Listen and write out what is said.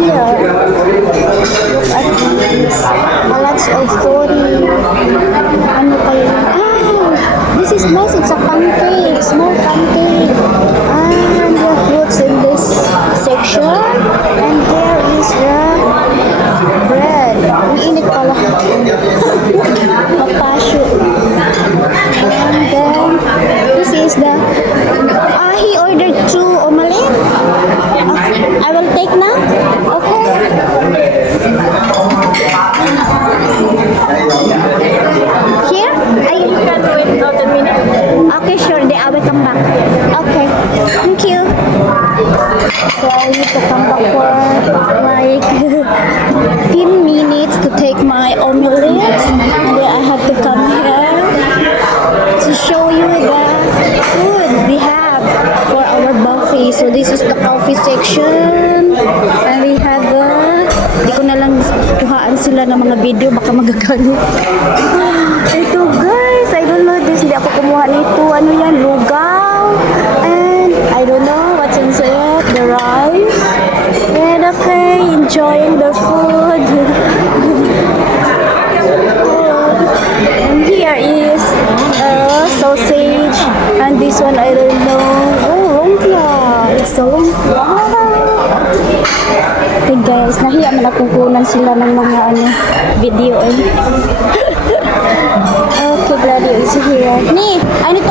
here. Look at this. Lots of food. Ano pa yun? This is nice. It's a pancake. Small pancake. And the fruits in this section. And there is the bread. Ang init pala. Mapasyo. And then, this is the... he ordered 2 omelette. I will take now. Okay. Here? You can wait out a minute. Okay, sure. Then I will come back. Okay. Thank you. So I need to come back for like 10 minutes to take my omelette. And then I have to come here to show you the food we have for our buffet. So this is the coffee section. And we have di ko na lang kuhaan sila ng mga video, baka magagalit. Ito guys, I don't know this. Hindi ako kumuha nito. Ano yan? Lugaw. And I don't know what's inside. The rice. And okay, enjoying the food. And here is sausage. And this one, I don't know. Oh, lumpia. It's so lumpia. Okay guys, nahiya man akong kunan sila ng mga video. Okay, Gladys is here. Ni, I need to